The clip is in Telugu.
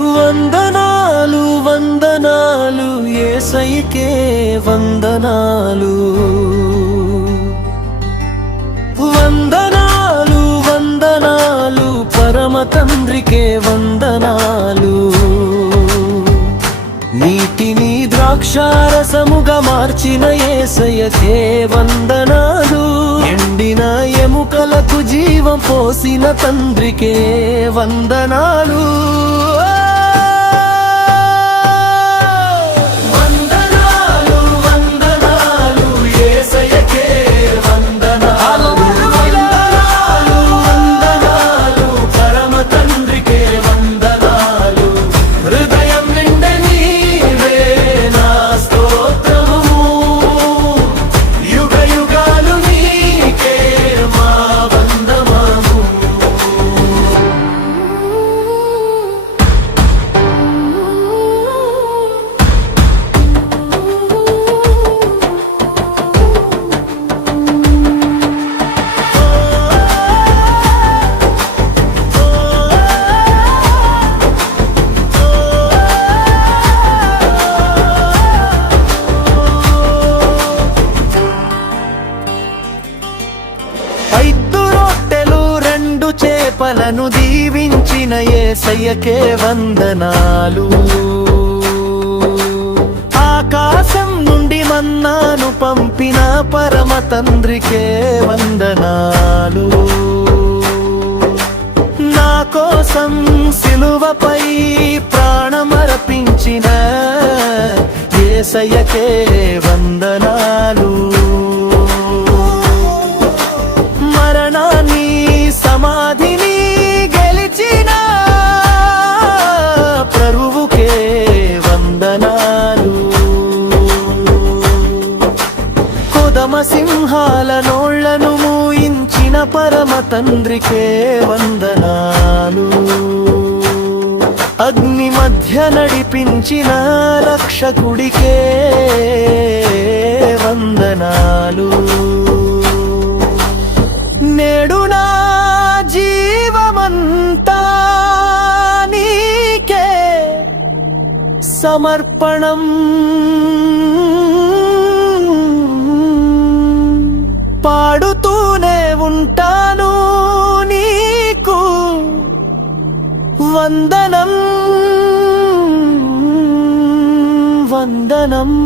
వందనాలు వందనాలు యేసయ్యకే వందనాలు. వందనాలు వందనాలు పరమ తండ్రికే వందనాలు. నీటిని ద్రాక్షారసముగా మార్చిన యేసయ్యకే వందనాలు. ఎండిన ఎముకలకు జీవం పోసిన తండ్రికే వందనాలు. చేపలను దీవించిన యేసయ్యకే వందనాలు. ఆకాశం నుండి మన్నాను పంపిన పరమ తండ్రికే వందనాలు. నా కోసం సిలువపై ప్రాణమర్పించిన యేసయ్యకే వందనాలు. మరణాన్ని సమాధిని గెలిచిన ప్రభువుకే వందనాలు. కొదమ సింహాల నోళ్లను మూయించిన పరమ తండ్రికే వందనాలు. అగ్ని మధ్య నడిపించిన రక్షకుడికే వందనాలు. నేడు నా జీవమంతా నీకే సమర్పణం. పాడుతూనే ఉంటాను నీకు వందనం వందనం.